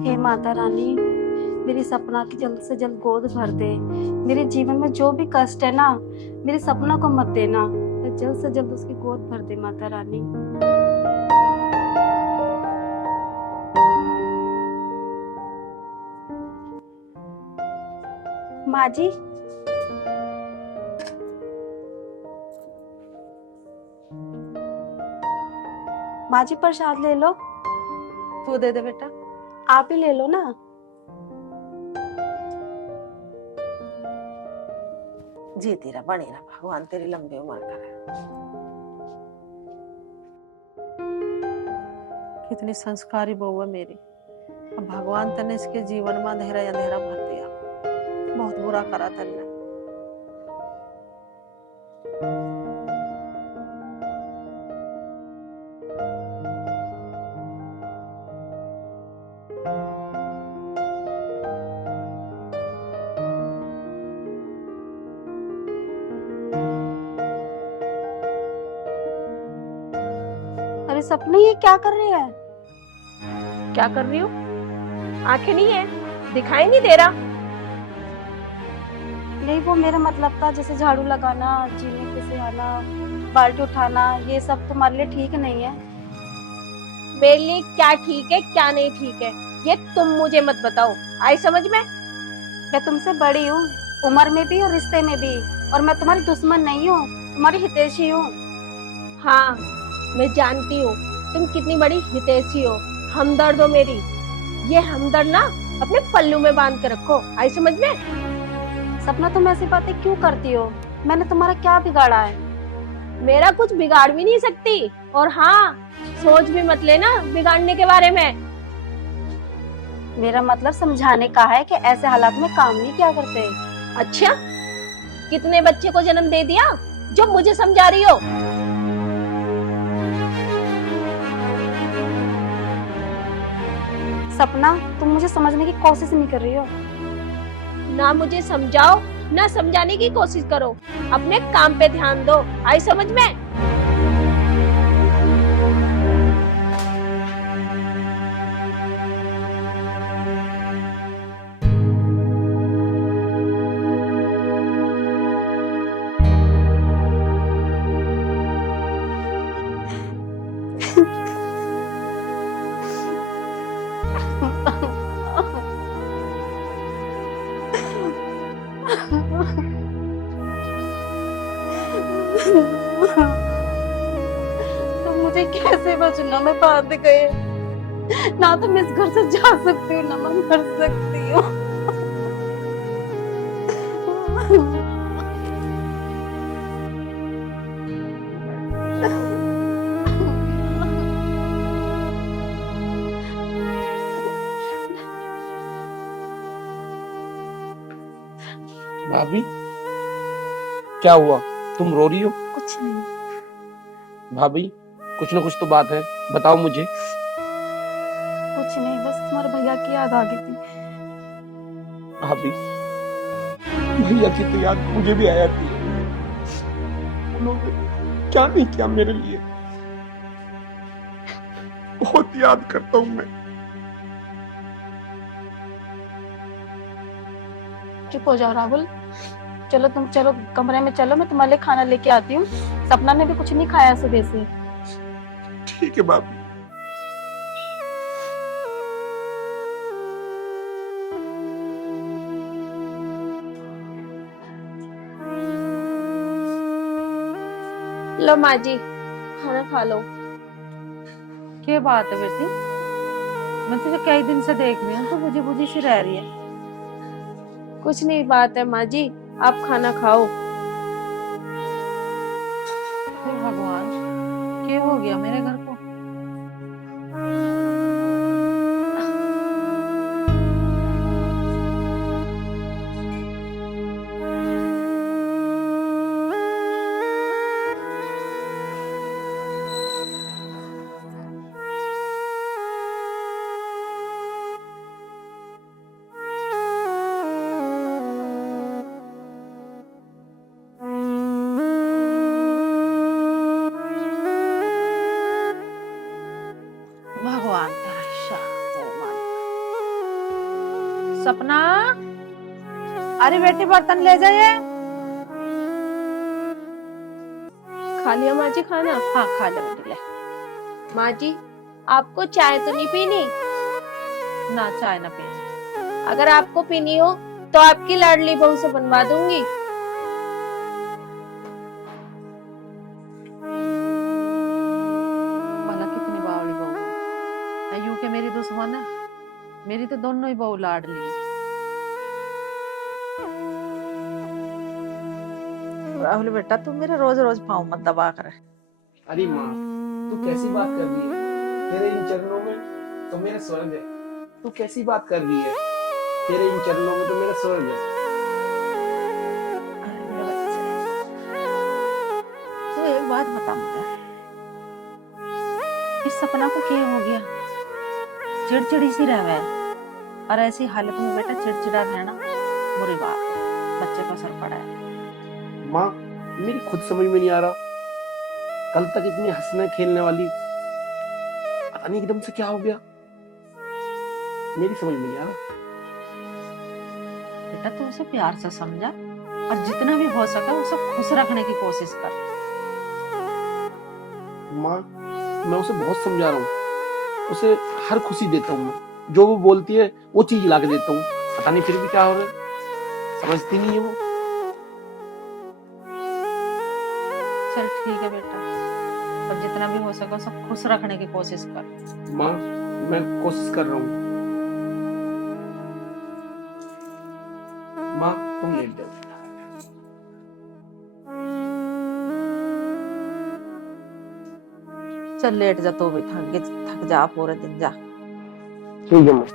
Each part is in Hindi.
हे माता रानी, मेरी सपना की जल्द से जल्द गोद भर दे। मेरे जीवन में जो भी कष्ट है ना, मेरे सपना को मत देना। जल्द से जल्द उसकी गोद भर दे माता रानी। माँ जी, माँ जी प्रसाद ले लो। तू दे दे बेटा। आप ही ले लो ना। जीती रहा, बनी रहा, भगवान तेरी लंबी उम्र करे। कितनी संस्कारी बहू है मेरी। अब भगवान तने इसके जीवन में अंधेरा अंधेरा भर दिया। बहुत बुरा करा तने। अरे सपने, ये क्या कर रहे हैं? क्या कर रही हूँ? आंखें नहीं है, दिखाई नहीं दे रहा। नहीं, वो मेरा मतलब था जैसे झाड़ू लगाना, जीने पे से आना, बाल्टी उठाना, ये सब तुम्हारे लिए ठीक नहीं है। मेरे लिए क्या ठीक है क्या नहीं ठीक है ये तुम मुझे मत बताओ। आई समझ में? मैं तुमसे बड़ी हूँ, उम्र में भी और रिश्ते में भी। और मैं तुम्हारी दुश्मन नहीं हूँ, तुम्हारी हितैषी हूँ। हाँ, मैं जानती हूँ तुम कितनी बड़ी हितैषी हो, हमदर्द हो मेरी। ये हमदर्द ना अपने पल्लू में बांध के रखो। आई समझ में? सपना, तुम ऐसी बातें क्यों करती हो? मैंने तुम्हारा क्या बिगाड़ा है? मेरा कुछ बिगाड़ भी नहीं सकती। और हाँ, सोच भी मत लेना बिगाड़ने के बारे में। मेरा मतलब समझाने का है कि ऐसे हालात में काम नहीं किया करते। अच्छा, कितने बच्चे को जन्म दे दिया जो मुझे समझा रही हो? सपना, तुम मुझे समझने की कोशिश नहीं कर रही हो। ना मुझे समझाओ ना समझाने की कोशिश करो, अपने काम पे ध्यान दो। आई समझ में? तुम मुझे कैसे बचना में बांध गए? ना तो मैं इस घर से जा सकती हूँ, ना मैं मर सकती हूँ। भाभी, क्या हुआ? तुम रो रही हो? कुछ नहीं, भाभी, कुछ ना कुछ तो बात है, बताओ मुझे। कुछ नहीं, बस तुम्हारे भैया की याद आ गई थी। भाभी, भैया की तो याद मुझे भी आया थी। उन्होंने क्या नहीं किया मेरे लिए। बहुत याद करता हूँ मैं। चुप हो जाओ राहुल। चलो, तुम चलो कमरे में, चलो मैं तुम्हारे लिए खाना लेके आती हूँ। सपना ने भी कुछ नहीं खाया सुबह से। ठीक है भाभी। लो माँ जी, खाना खा लो। क्या बात है बेटी? मैं तुझे कई दिन से देख रही हूँ, तो बुझी बुझी सी रह रही है। कुछ नहीं बात है माँ जी, आप खाना खाओ। हे भगवान, क्या हो गया मेरे घर को? भगवान तेरा शाह तेरे मालिक। सपना, अरे बेटी बर्तन ले जाइए। खा लिया माँ जी खाना? हाँ खा ले बेटी, ले। माँ जी आपको चाय तो नहीं पीनी? ना चाय ना पीनी। अगर आपको पीनी हो तो आपकी लाडली बहू से बनवा दूंगी। भला कितनी बावली बहू है, यूं के मेरी दुश्मन है। मेरी तो दोनों ही बहू लाडली है। राहुल बेटा, तू मेरे रोज रोज पाँव मत दबा कर। अरे माँ, तू कैसी बात कर रही है? तेरे इन चरणों में तो मेरा स्वर्ग है। तू कैसी बात कर रही है? तेरे इन चरणों में तो मेरा स्वर्ग है। अरे मेरे बच्चे, तू एक बात बता मुझे, इस सपना को क्या हो गया? चिड़चिड़ी सी रह है, और ऐसी हालत में बेटा चिड़चिड़ा रहना बुरी बात है, बच्चे पर असर पड़ा है। माँ, मेरी खुद समझ में नहीं आ रहा। कल तक इतनी हंसने खेलने वाली, पता नहीं एकदम से क्या हो गया। मेरी समझ में नहीं आ रहा। बेटा तू उसे प्यार से समझा, और जितना भी हो सका उसे खुश रखने की कोशिश कर। माँ, मैं उसे बहुत समझा रहा हूँ। उसे हर खुशी देता हूँ मैं। जो वो बोलती है वो चीज ला के देता हूँ। पता नहीं फिर भी क्या हो रहा है, समझती नहीं है वो। चल ठीक है बेटा, और जितना भी हो सका उसे खुश रखने की कोशिश कर। माँ, मैं कोशिश कर रहा हूँ। माँ, तुम लेट जाओ। चल लेट जा, तो भी थक जा पूरे दिन, जा। ठीक है माँ।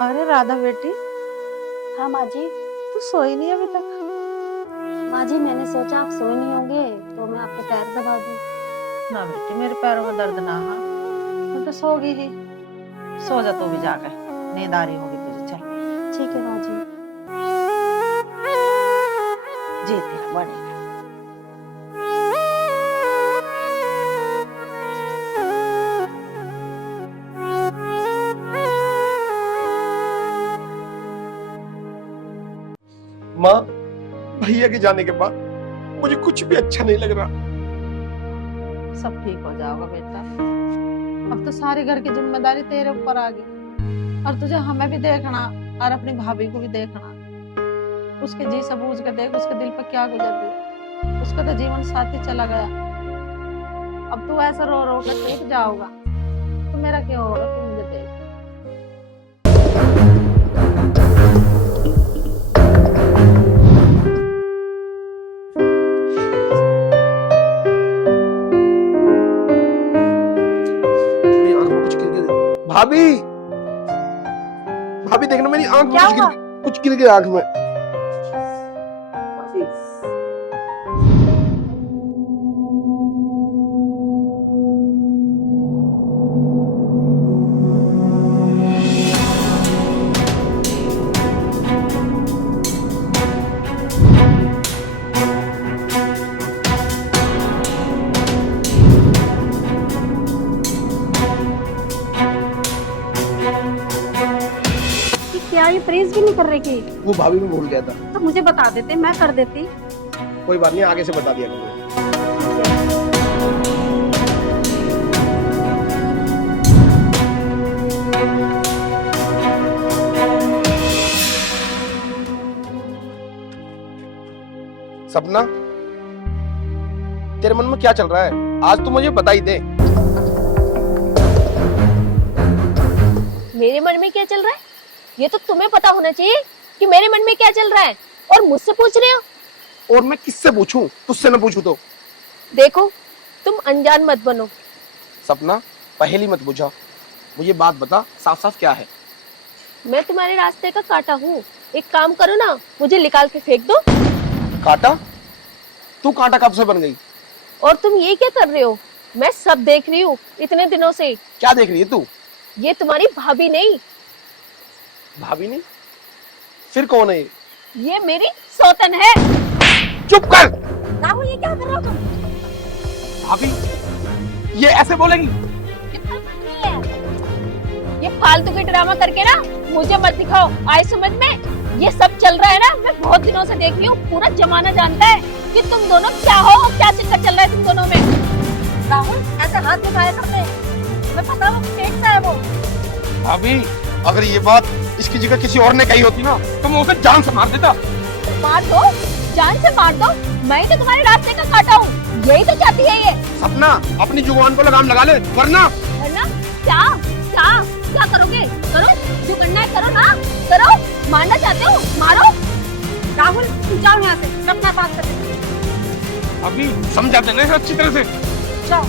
अरे राधा बेटी, हाँ माँ जी। तू सोई नहीं अभी तक? माँ जी, मैंने सोचा आप सोए नहीं होंगे तो मैं आपके पैर दबा दूं। ना बेटी, मेरे पैरों में दर्द ना है, मैं तो सो गई ही। सो जा तू भी जाकर, नींद आ रही होगी तुझे। चल ठीक है माँ जी। जी तेरा बने। माँ, भैया के जाने के बाद मुझे कुछ भी अच्छा नहीं लग रहा। सब ठीक हो जाएगा बेटा, अब तो सारे घर की जिम्मेदारी तेरे ऊपर आ गई, और तुझे हमें भी देखना और अपनी भाभी को भी देखना। उसके जी से बूझ के देख, उसके दिल पर क्या गुजर गया। उसका तो जीवन साथी चला गया, अब तू ऐसा रो रो कर टूट जाओगा तो मेरा क्या होगा? तू मुझे देख। भाभी, भाभी देखना, मेरी आंख में कुछ गिर गया आंख में। क्या ये प्रेस भी नहीं कर रही कि? वो भाभी में भूल गया था। तो मुझे बता देते, मैं कर देती। कोई बात नहीं, आगे से बता दिया करूंगा। सपना, तेरे मन में क्या चल रहा है? आज तू मुझे बता ही दे। मेरे मन में क्या चल रहा है ये तो तुम्हें पता होना चाहिए कि मेरे मन में क्या चल रहा है, और मुझसे पूछ रहे हो। और मैं किससे पूछूं? तुझसे न पूछूं तो? देखो तुम अनजान मत बनो। सपना, पहेली मत बुझा, मुझे बात बता साफ साफ क्या है। मैं तुम्हारे रास्ते का कांटा हूँ। एक काम करो ना, मुझे निकाल के फेंक दो। कांटा? तू कांटा कब से बन गई? और तुम ये क्या कर रहे हो? मैं सब देख रही हूँ इतने दिनों से। क्या देख रही है तू? ये तुम्हारी भाभी नहीं, भाभी नहीं? फिर कौन है ये? ये मेरी सौतन है। चुप कर। राहुल ये क्या कर रहे हो तुम? भाभी ये ऐसे बोलेगी? ये फालतू नहीं है। ये फालतू के ड्रामा करके ना मुझे मत दिखाओ, आए समझ में। ये सब चल रहा है ना, मैं बहुत दिनों से देख रही हूँ, पूरा जमाना जानता है कि तुम दोनों क्या हो, क्या चक्कर चल रहा है तुम दोनों में। राहुल ऐसे हाथ दिखाया तुमने, मैं पता वो पेट सा है वो। भाभी अगर ये बात इसकी जगह किसी और ने कही होती ना तो मैं उसे जान से मार देता। मार दो, जान से मार दो, मैं ही तो तुम्हारे रास्ते का काटा हूँ, यही तो चाहती है ये। सपना अपनी जुबान को लगाम लगा ले वरना क्या क्या क्या करोगे? करो, जो करना है करो ना, करो। मारना चाहते हो मारो। राहुल तू जाओ यहाँ से, मैं अपना बात करती हूँ। अभी समझा देना इसे अच्छी तरह से। जाओ।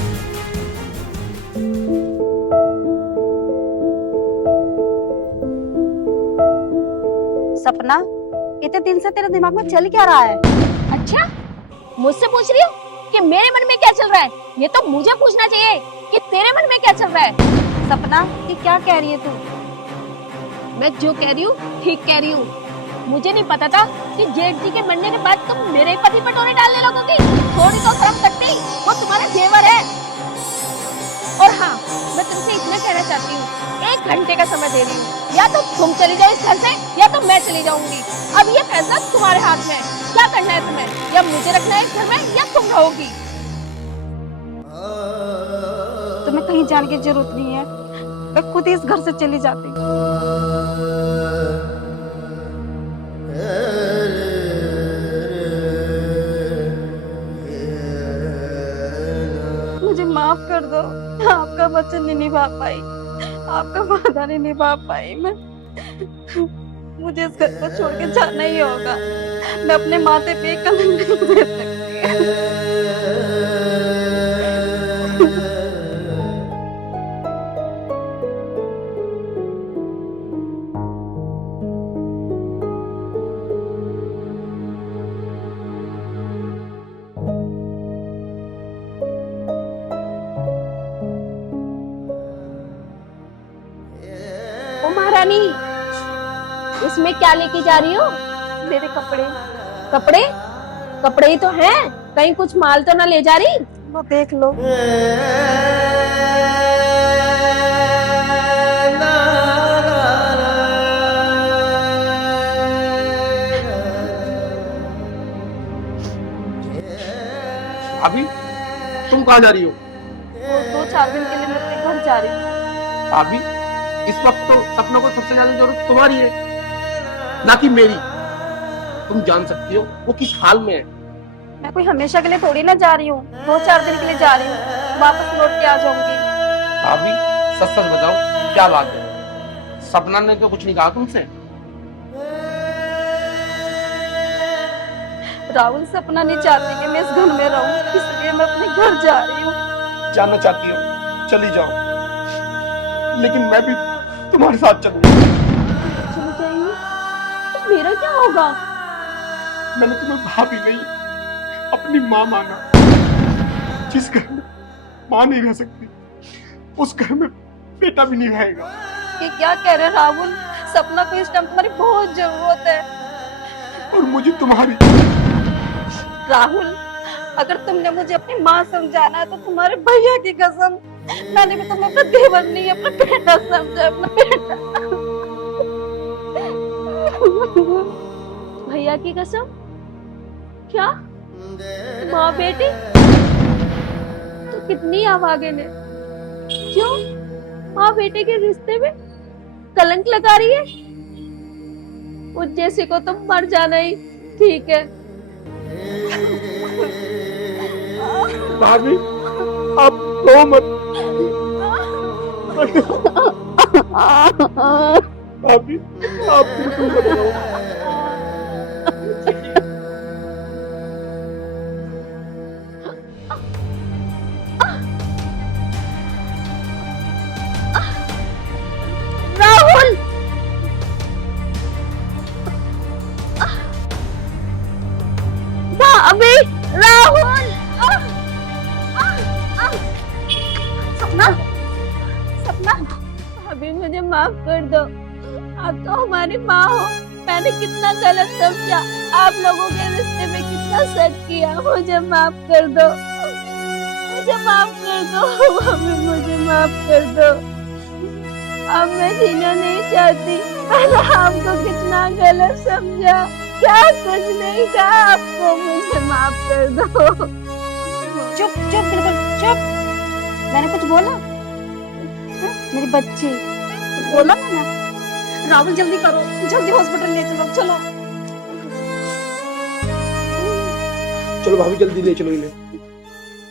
सपना, इतने दिन से तेरे दिमाग में चल क्या रहा है? अच्छा, मुझसे पूछ रही हो कि मेरे मन में क्या चल रहा है? ये तो मुझे पूछना चाहिए कि तेरे मन में क्या चल रहा है। सपना, ये क्या कह रही है तू? मैं जो कह रही हूँ ठीक कह रही हूँ। मुझे नहीं पता था कि जेठ जी के मरने के बाद तुम मेरे पति पर टोने डालने लगोगी। थोड़ी तो शर्म सकती, वो तुम्हारा जेवर है। और हाँ, मैं तुमसे इतना कहना चाहती हूँ, 1 घंटे का समय दे रही हूँ, या तो तुम चली जाओ इस घर से या तो मैं चली जाऊंगी। अब ये फैसला तुम्हारे हाथ में है, क्या करना है तुम्हें, या मुझे रखना है इस घर में या तुम रहोगी। तुम्हें कहीं जाने की जरूरत नहीं है, मैं खुद ही इस घर से चली जाती हूँ। मुझे माफ कर दो, आपका वचन नहीं निभा पाई, आपका वादा नहीं निभा पाई मैं। मुझे इस घर को छोड़ के जाना ही होगा, मैं अपने माथे पे कलंक नहीं दे सकती। ओ महारानी, इसमें क्या लेके जा रही हो? मेरे कपड़े। कपड़े? कपड़े ही तो हैं, कहीं कुछ माल तो ना ले जा रही? वो देख लो। अभी तुम कहाँ जा रही हो? वो 2-4 दिन के लिए मैं अपने घर जा रही हूँ। अभी इस वक्त तो सपनों को सबसे ज्यादा जरूरत तुम्हारी है ना कि मेरी। तुम जान सकती हो वो किस हाल में है। मैं कोई हमेशा के लिए थोड़ी ना जा रही हूँ, 2-4 दिन के लिए जा रही हूँ, वापस लौट के आ जाऊंगी। अभी सच सच बताओ क्या बात है? सपना ने तो कुछ नहीं कहा तुमसे? राहुल सपना नहीं चाहती कि मैं इस घर में रहूं, इसलिए मैं अपने घर जा रही हूँ। जाना चाहती हो चली जाओ, लेकिन मैं भी तुम्हारे साथ चलूंगा। चली जाएंगी तो मेरा क्या होगा? मैंने तुम्हें भाभी नहीं अपनी माँ माना। जिस घर में माँ नहीं रह सकती उस घर में बेटा भी नहीं रहेगा। ये क्या कह रहे हैं राहुल? सपना को इस टाइम तुम्हारी बहुत जरूरत है। और मुझे तुम्हारी। राहुल, अगर तुमने मुझे अपनी माँ समझाना है तो तुम्हारे भैया की कसम, मैंने भी तुम्हें अपना देवर नहीं अपना बेटा समझा, अपना बेटा। भैया की कसम? क्या माँ बेटी? तो कितनी अभागे ने, क्यों माँ बेटे के रिश्ते में कलंक लगा रही है? उस जैसे को तो मर जाना ही ठीक है। भाभी आप रो मत। भाभी आप बिल्कुल मत रो। राहुल, अभी राहुल, माफ कर दो। आप तो हमारी माँ हो। मैंने कितना गलत समझा, आप लोगों के रिश्ते में कितना सच किया। मुझे माफ कर दो, मुझे माफ कर दो मम्मी, मुझे माफ कर दो। अब मैं जीना नहीं चाहती। मैंने आपको कितना गलत समझा, क्या कुछ नहीं कहा आपको। मुझे माफ कर दो। चुप चुप बिल्कुल चुप। मैंने कुछ बोला? हाँ? मेरी बच्ची कुछ बोला मैंने? राहुल जल्दी करो, जल्दी हॉस्पिटल ले चलो। चलो चलो भाभी जल्दी ले चलो इन्हें।